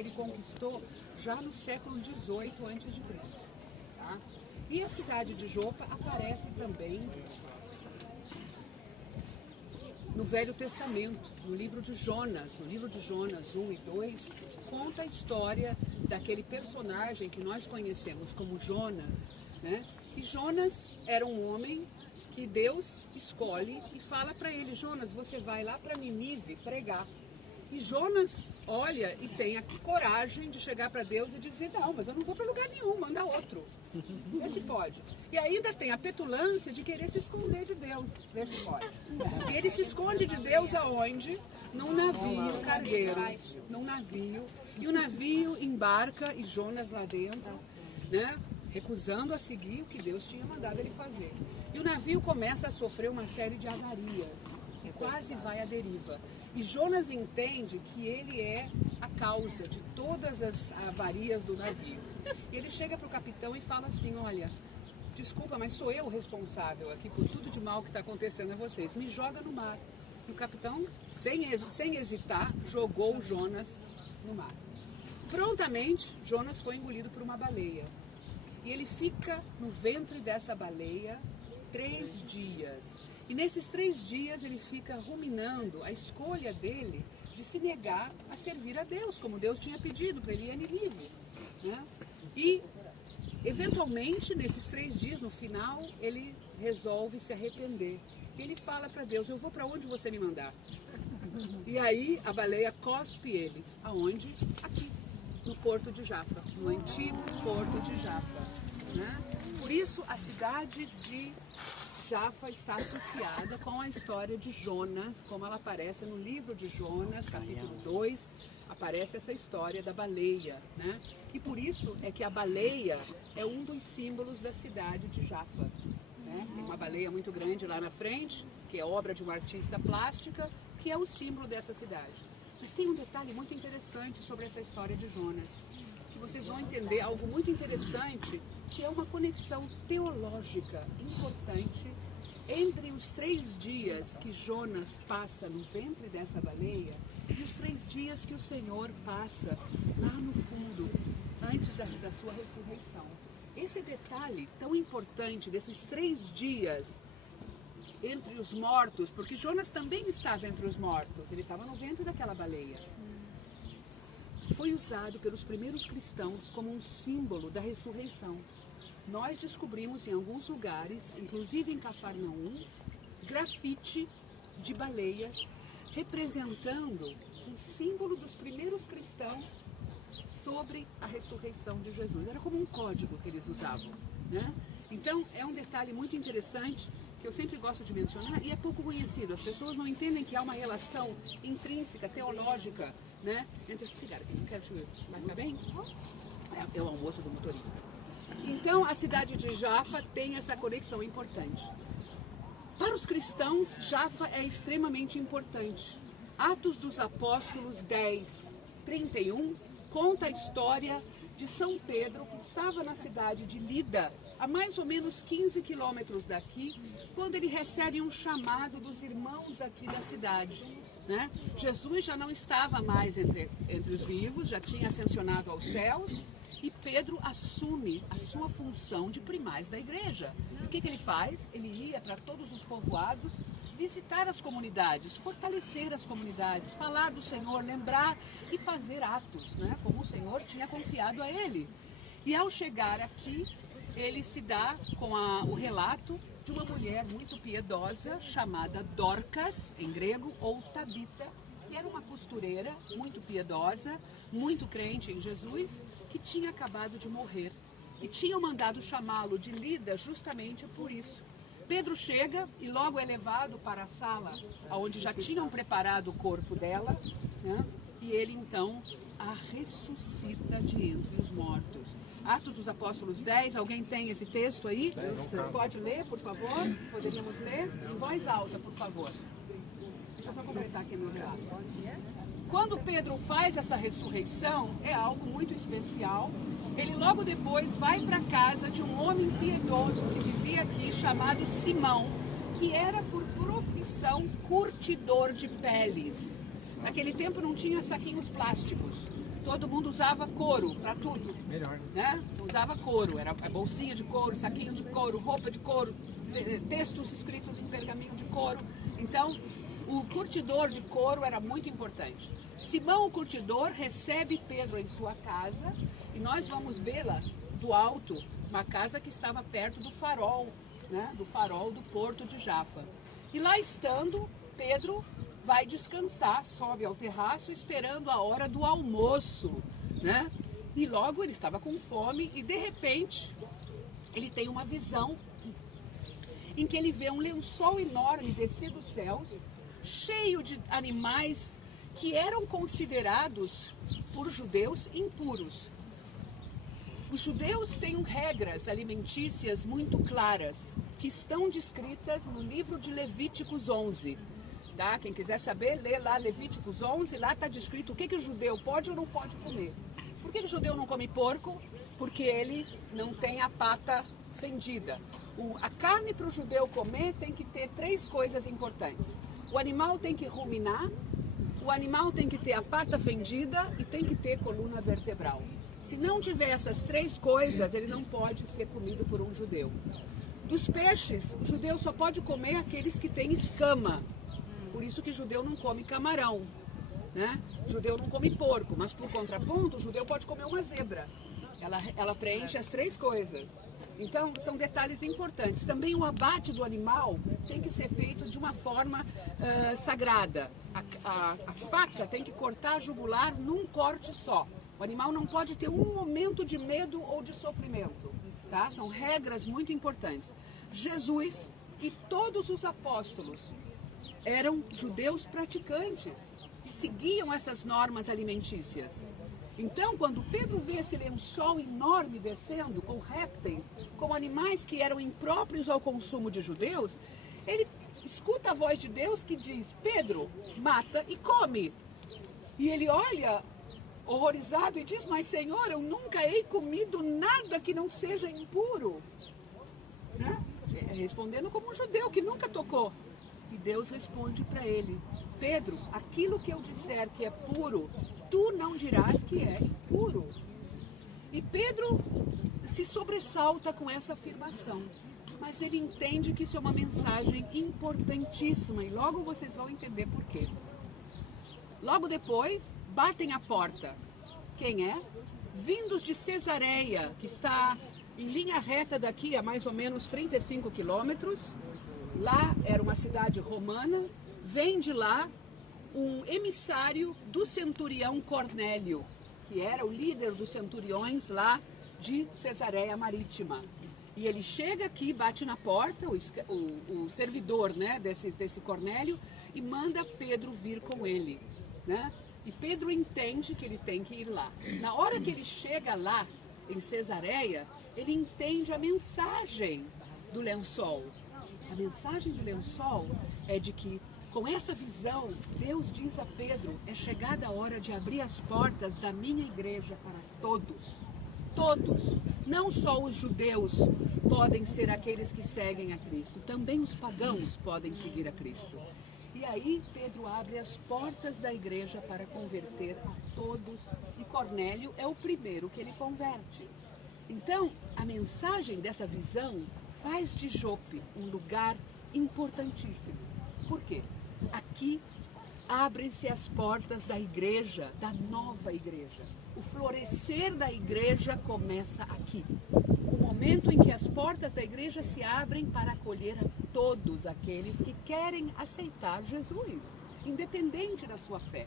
que ele conquistou já no século XVIII a.C. Tá? E a cidade de Jopa aparece também no Velho Testamento, no livro de Jonas. No livro de Jonas 1 e 2, conta a história daquele personagem que nós conhecemos como Jonas, né? E Jonas era um homem que Deus escolhe e fala para ele: Jonas, você vai lá para Nínive pregar. E Jonas olha e tem a coragem de chegar para Deus e dizer: não, mas eu não vou para lugar nenhum, manda outro. Vê se pode. E ainda tem a petulância de querer se esconder de Deus. Vê se pode. E ele se esconde de Deus aonde? Num navio cargueiro. Num navio. E o navio embarca e Jonas lá dentro, né? Recusando a seguir o que Deus tinha mandado ele fazer. E o navio começa a sofrer uma série de avarias. E quase vai à deriva. E Jonas entende que ele é a causa de todas as avarias do navio. E ele chega para o capitão e fala assim: olha, desculpa, mas sou eu o responsável aqui por tudo de mal que está acontecendo a vocês. Me joga no mar. E o capitão, sem hesitar, jogou o Jonas no mar. Prontamente, Jonas foi engolido por uma baleia. E ele fica no ventre dessa baleia 3 dias. E nesses 3 dias ele fica ruminando a escolha dele de se negar a servir a Deus, como Deus tinha pedido para ele ir a Nínive, né? E, eventualmente, nesses 3 dias, no final, ele resolve se arrepender. Ele fala para Deus: eu vou para onde você me mandar. E aí a baleia cospe ele. Aonde? Aqui, no Porto de Jaffa, no antigo Porto de Jaffa, né? Por isso a cidade de Jaffa está associada com a história de Jonas, como ela aparece no livro de Jonas, capítulo 2, aparece essa história da baleia, né? E por isso é que a baleia é um dos símbolos da cidade de Jaffa, né? Tem uma baleia muito grande lá na frente, que é obra de uma artista plástica, que é o símbolo dessa cidade. Mas tem um detalhe muito interessante sobre essa história de Jonas, que vocês vão entender algo muito interessante, que é uma conexão teológica importante entre os 3 dias que Jonas passa no ventre dessa baleia e os 3 dias que o Senhor passa lá no fundo, antes da sua ressurreição. Esse detalhe tão importante desses 3 dias entre os mortos, porque Jonas também estava entre os mortos, ele estava no ventre daquela baleia, foi usado pelos primeiros cristãos como um símbolo da ressurreição. Nós descobrimos em alguns lugares, inclusive em Cafarnaum, grafite de baleias representando o símbolo dos primeiros cristãos sobre a ressurreição de Jesus. Era como um código que eles usavam, né? Então, é um detalhe muito interessante que eu sempre gosto de mencionar e é pouco conhecido. As pessoas não entendem que há uma relação intrínseca, teológica, né? Entre as... Obrigada, não quero te ver. Vai ficar bem? É o almoço do motorista. Então, a cidade de Jaffa tem essa conexão importante. Para os cristãos, Jaffa é extremamente importante. Atos dos Apóstolos 10, 31, conta a história de São Pedro, que estava na cidade de Lida, a mais ou menos 15 quilômetros daqui, quando ele recebe um chamado dos irmãos aqui da cidade, né? Jesus já não estava mais entre os vivos, já tinha ascensionado aos céus, e Pedro assume a sua função de primaz da igreja. E o que ele faz? Ele ia para todos os povoados, visitar as comunidades, fortalecer as comunidades, falar do Senhor, lembrar e fazer atos, né? Como o Senhor tinha confiado a ele. E ao chegar aqui, ele se dá com o relato de uma mulher muito piedosa, chamada Dorcas, em grego, ou Tabita, que era uma costureira muito piedosa, muito crente em Jesus, que tinha acabado de morrer. E tinham mandado chamá-lo de Lida justamente por isso. Pedro chega e logo é levado para a sala onde já tinham preparado o corpo dela, né? E ele então a ressuscita de entre os mortos. Atos dos Apóstolos 10, alguém tem esse texto aí? Pode ler, por favor? Poderíamos ler? Em voz alta, por favor. Deixa eu só completar aqui meu relato. Quando Pedro faz essa ressurreição, é algo muito especial. Ele logo depois vai para a casa de um homem piedoso que vivia aqui, chamado Simão, que era por profissão curtidor de peles. Naquele tempo não tinha saquinhos plásticos. todo mundo usava couro para tudo. Melhor. Né? Usava couro, era bolsinha de couro, saquinho de couro, roupa de couro, textos escritos em pergaminho de couro. Então, o curtidor de couro era muito importante. Simão, o curtidor, recebe Pedro em sua casa e nós vamos vê-la do alto, uma casa que estava perto do farol, né? Do farol do porto de Jafa. E lá estando, Pedro vai descansar, sobe ao terraço esperando a hora do almoço, né? E logo ele estava com fome e de repente ele tem uma visão em que ele vê um lençol enorme descer do céu, cheio de animais que eram considerados por judeus impuros. Os judeus têm regras alimentícias muito claras, que estão descritas no livro de Levíticos 11. Tá? Quem quiser saber, lê lá Levíticos 11, lá está descrito o que o judeu pode ou não pode comer. Por que o judeu não come porco? Porque ele não tem a pata fendida. A carne para o judeu comer tem que ter 3 coisas importantes. O animal tem que ruminar, o animal tem que ter a pata fendida e tem que ter coluna vertebral. Se não tiver essas 3 coisas, ele não pode ser comido por um judeu. Dos peixes, o judeu só pode comer aqueles que têm escama. Por isso que o judeu não come camarão, né? O judeu não come porco, mas por contraponto, o judeu pode comer uma zebra. Ela preenche as 3 coisas. Então, são detalhes importantes. Também o abate do animal tem que ser feito de uma forma sagrada. A faca tem que cortar a jugular num corte só. O animal não pode ter um momento de medo ou de sofrimento. Tá? São regras muito importantes. Jesus e todos os apóstolos eram judeus praticantes e seguiam essas normas alimentícias. Então, quando Pedro vê esse lençol enorme descendo, com répteis, com animais que eram impróprios ao consumo de judeus, ele escuta a voz de Deus que diz: Pedro, mata e come. E ele olha horrorizado e diz: mas Senhor, eu nunca hei comido nada que não seja impuro. Né? Respondendo como um judeu que nunca tocou. E Deus responde para ele: Pedro, aquilo que eu disser que é puro, tu não dirás que é impuro. E Pedro se sobressalta com essa afirmação, mas ele entende que isso é uma mensagem importantíssima e logo vocês vão entender por quê. Logo depois, batem a porta. Quem é? Vindos de Cesareia, que está em linha reta daqui a mais ou menos 35 quilômetros. Lá era uma cidade romana, vem de lá um emissário do centurião Cornélio, que era o líder dos centuriões lá de Cesareia Marítima. E ele chega aqui, bate na porta, o servidor, né, desse Cornélio, e manda Pedro vir com ele. Né? E Pedro entende que ele tem que ir lá. Na hora que ele chega lá, em Cesareia, ele entende a mensagem do lençol. A mensagem do lençol é de que, com essa visão, Deus diz a Pedro: é chegada a hora de abrir as portas da minha igreja para todos. Todos, não só os judeus podem ser aqueles que seguem a Cristo, também os pagãos podem seguir a Cristo. E aí Pedro abre as portas da igreja para converter a todos, e Cornélio é o primeiro que ele converte. Então, a mensagem dessa visão faz de Jope um lugar importantíssimo. Por quê? Aqui abrem-se as portas da igreja, da nova igreja. O florescer da igreja começa aqui. O momento em que as portas da igreja se abrem para acolher a todos aqueles que querem aceitar Jesus, independente da sua fé.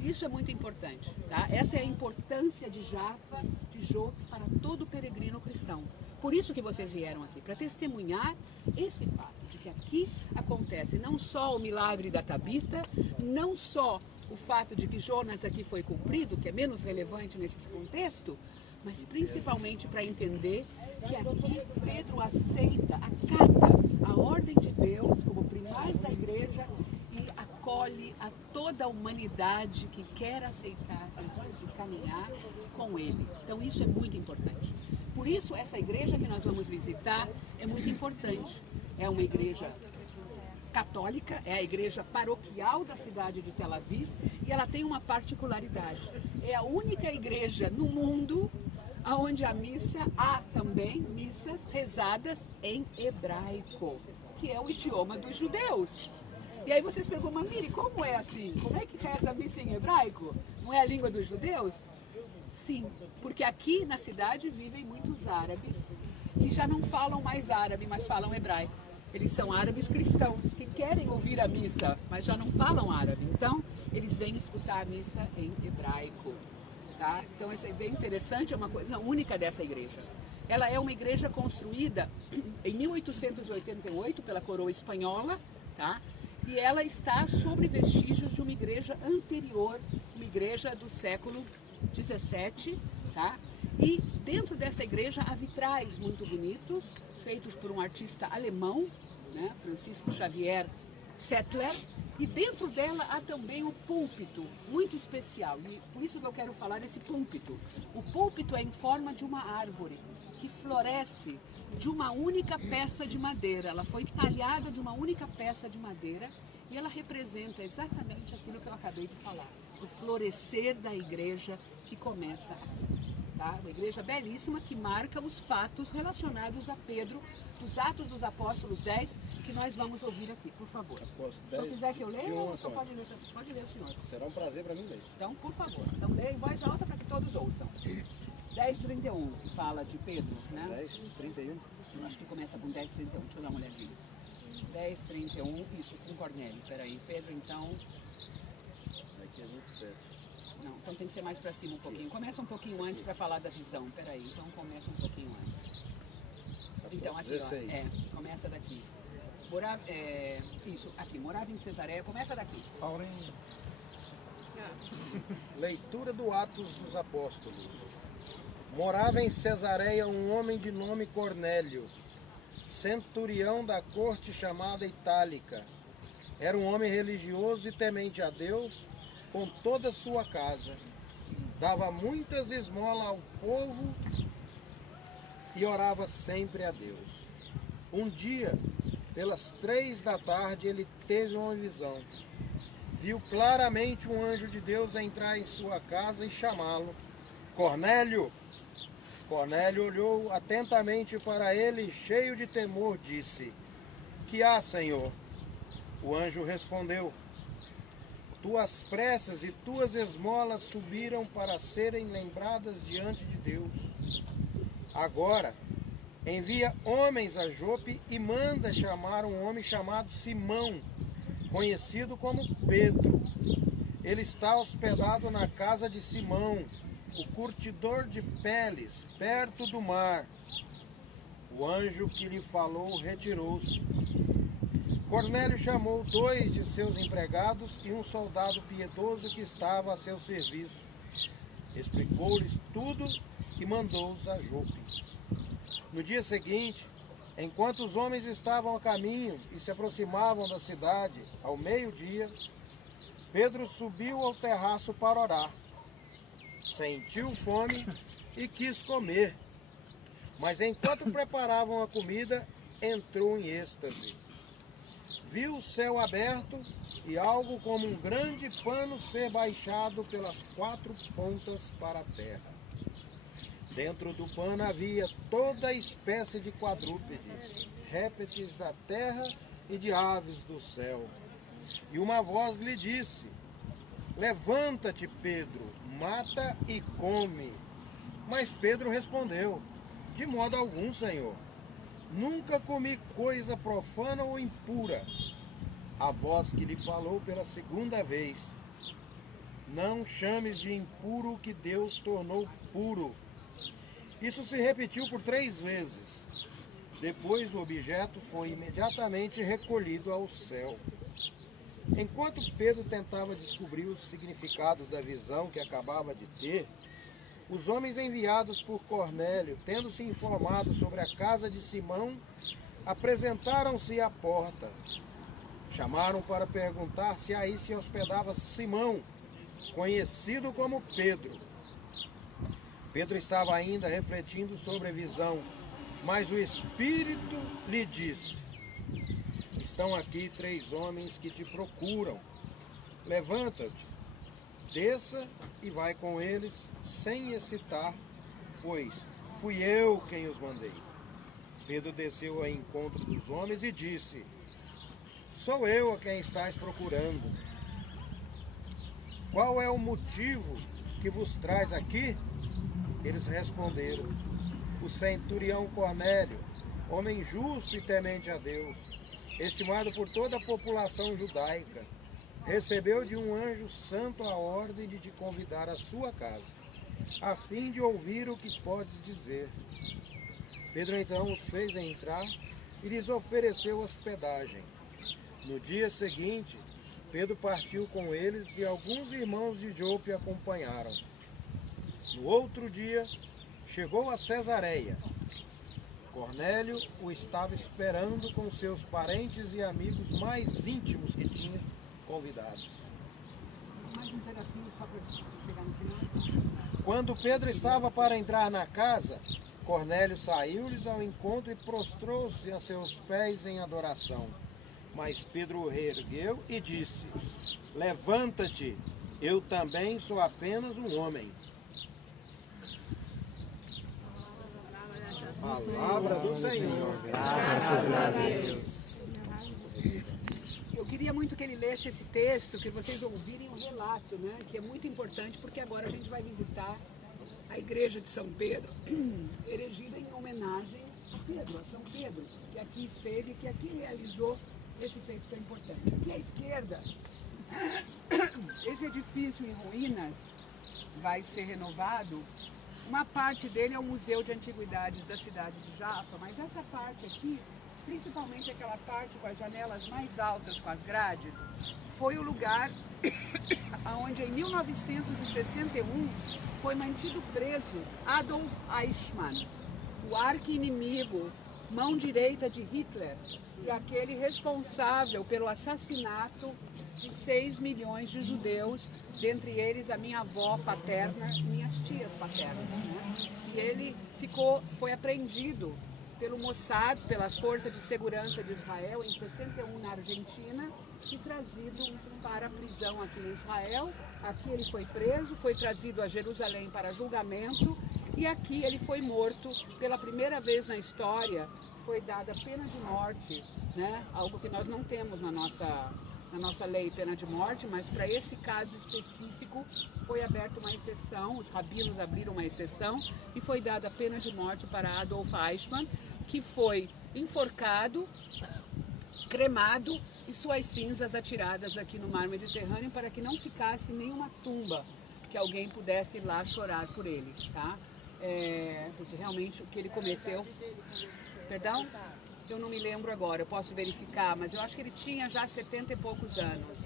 Isso é muito importante, tá? Essa é a importância de Jafa, de Jope, para todo peregrino cristão. Por isso que vocês vieram aqui, para testemunhar esse fato, de que aqui acontece não só o milagre da Tabita, não só o fato de que Jonas aqui foi cumprido, que é menos relevante nesse contexto, mas principalmente para entender que aqui Pedro aceita, acata a ordem de Deus como primaz da igreja e acolhe a toda a humanidade que quer aceitar Jesus e caminhar com ele. Então isso é muito importante. Por isso essa igreja que nós vamos visitar é muito importante. É uma igreja católica, é a igreja paroquial da cidade de Tel Aviv, e ela tem uma particularidade. é a única igreja no mundo onde a missa há também missas rezadas em hebraico, que é o idioma dos judeus. E aí vocês perguntam, Miri, como é assim? Como é que reza a missa em hebraico? Não é a língua dos judeus? Sim, porque aqui na cidade vivem muitos árabes que já não falam mais árabe, mas falam hebraico. Eles são árabes cristãos que querem ouvir a missa, mas já não falam árabe. Então, eles vêm escutar a missa em hebraico. Tá? Então, isso é bem interessante, é uma coisa única dessa igreja. Ela é uma igreja construída em 1888 pela coroa espanhola, tá? E ela está sobre vestígios de uma igreja anterior, uma igreja do século 17, tá? E dentro dessa igreja há vitrais muito bonitos, feitos por um artista alemão, né? Francisco Xavier Settler, e dentro dela há também o púlpito, muito especial, e por isso que eu quero falar desse púlpito. O púlpito é em forma de uma árvore que floresce de uma única peça de madeira. Ela foi talhada de uma única peça de madeira e ela representa exatamente aquilo que eu acabei de falar, o florescer da igreja que começa aqui. Tá? Uma igreja belíssima que marca os fatos relacionados a Pedro, dos Atos dos Apóstolos 10, que nós vamos ouvir aqui, por favor. Se eu quiser que eu leia, ou só pode ler, senhor? Será um prazer para mim ler. Então, por favor, então leia em voz alta para que todos ouçam. 10:31, que fala de Pedro, né? 10:31? Eu acho que começa com 10:31, deixa eu dar uma olhadinha. 10:31, isso, com Cornélio, peraí. Pedro, então... Aqui é 27. Não, então tem que ser mais para cima um pouquinho. Começa um pouquinho antes para falar da visão. Peraí, então começa um pouquinho antes. Então aqui, 16. ó, começa daqui. Morava, isso, aqui, morava em Cesareia, começa daqui. Leitura do Atos dos Apóstolos. Morava em Cesareia um homem de nome Cornélio, centurião da corte chamada Itálica. Era um homem religioso e temente a Deus, com toda a sua casa. Dava muitas esmolas ao povo e orava sempre a Deus. Um dia, pelas 3 da tarde, ele teve uma visão. Viu claramente um anjo de Deus entrar em sua casa e chamá-lo. Cornélio! Cornélio olhou atentamente para ele e, cheio de temor, disse: Que há, Senhor? O anjo respondeu: Tuas preces e tuas esmolas subiram para serem lembradas diante de Deus. Agora, envia homens a Jope e manda chamar um homem chamado Simão, conhecido como Pedro. Ele está hospedado na casa de Simão, o curtidor de peles, perto do mar. O anjo que lhe falou retirou-se. Cornélio chamou 2 de seus empregados e um soldado piedoso que estava a seu serviço. Explicou-lhes tudo e mandou-os a Jope. No dia seguinte, enquanto os homens estavam a caminho e se aproximavam da cidade, ao meio-dia, Pedro subiu ao terraço para orar. Sentiu fome e quis comer, mas enquanto preparavam a comida, entrou em êxtase. Viu o céu aberto e algo como um grande pano ser baixado pelas 4 pontas para a terra. Dentro do pano havia toda espécie de quadrúpede, répteis da terra e de aves do céu. E uma voz lhe disse: Levanta-te, Pedro, mata e come. Mas Pedro respondeu: De modo algum, Senhor. Nunca comi coisa profana ou impura. A voz que lhe falou pela 2ª vez: Não chames de impuro o que Deus tornou puro. Isso se repetiu por 3 vezes. Depois o objeto foi imediatamente recolhido ao céu. Enquanto Pedro tentava descobrir os significados da visão que acabava de ter, os homens enviados por Cornélio, tendo se informado sobre a casa de Simão, apresentaram-se à porta. Chamaram para perguntar se aí se hospedava Simão, conhecido como Pedro. Pedro estava ainda refletindo sobre a visão, mas o Espírito lhe disse: Estão aqui 3 homens que te procuram. Levanta-te, desça e vai com eles sem hesitar, pois fui eu quem os mandei. Pedro desceu ao encontro dos homens e disse: sou eu a quem estáis procurando. Qual é o motivo que vos traz aqui? Eles responderam: o centurião Cornélio, homem justo e temente a Deus, estimado por toda a população judaica, recebeu de um anjo santo a ordem de te convidar à sua casa, a fim de ouvir o que podes dizer. Pedro então os fez entrar e lhes ofereceu hospedagem. No dia seguinte, Pedro partiu com eles e alguns irmãos de Jope acompanharam. No outro dia, chegou a Cesareia. Cornélio o estava esperando com seus parentes e amigos mais íntimos que tinha convidados. Mais um pedacinho só para chegar no final. Quando Pedro estava para entrar na casa, Cornélio saiu-lhes ao encontro e prostrou-se a seus pés em adoração. Mas Pedro o reergueu e disse: levanta-te, eu também sou apenas um homem. Palavra do Senhor. Graças a Deus. Eu queria muito que ele lesse esse texto, que vocês ouvirem o relato, né? Que é muito importante, porque agora a gente vai visitar a igreja de São Pedro, erigida em homenagem a Pedro, a São Pedro, que aqui esteve, que aqui realizou esse feito tão importante. Aqui à esquerda, esse edifício em ruínas vai ser renovado. Uma parte dele é o Museu de Antiguidades da cidade de Jaffa, mas essa parte aqui, principalmente aquela parte com as janelas mais altas, com as grades, foi o lugar onde em 1961 foi mantido preso Adolf Eichmann, o arqui-inimigo, mão direita de Hitler, e aquele responsável pelo assassinato de 6 milhões de judeus, dentre eles a minha avó paterna e minhas tias paternas. Né? E ele foi apreendido pelo Mossad, pela Força de Segurança de Israel, em 61 na Argentina, e trazido para a prisão aqui em Israel. Aqui ele foi preso, foi trazido a Jerusalém para julgamento, e aqui ele foi morto pela primeira vez na história. Foi dada pena de morte, né? Algo que nós não temos na nossa lei, pena de morte, mas para esse caso específico foi aberta uma exceção, os rabinos abriram uma exceção e foi dada a pena de morte para Adolf Eichmann, que foi enforcado, cremado e suas cinzas atiradas aqui no mar Mediterrâneo para que não ficasse nenhuma tumba que alguém pudesse ir lá chorar por ele, tá? Porque realmente o que ele cometeu... Perdão? Eu não me lembro agora, eu posso verificar, mas eu acho que ele tinha já 70 e poucos anos.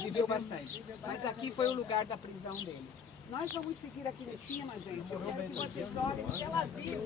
Viveu bastante. Mas aqui foi o lugar da prisão dele. Nós vamos seguir aqui em cima, gente. Eu quero que vocês olhem Tel Aviv.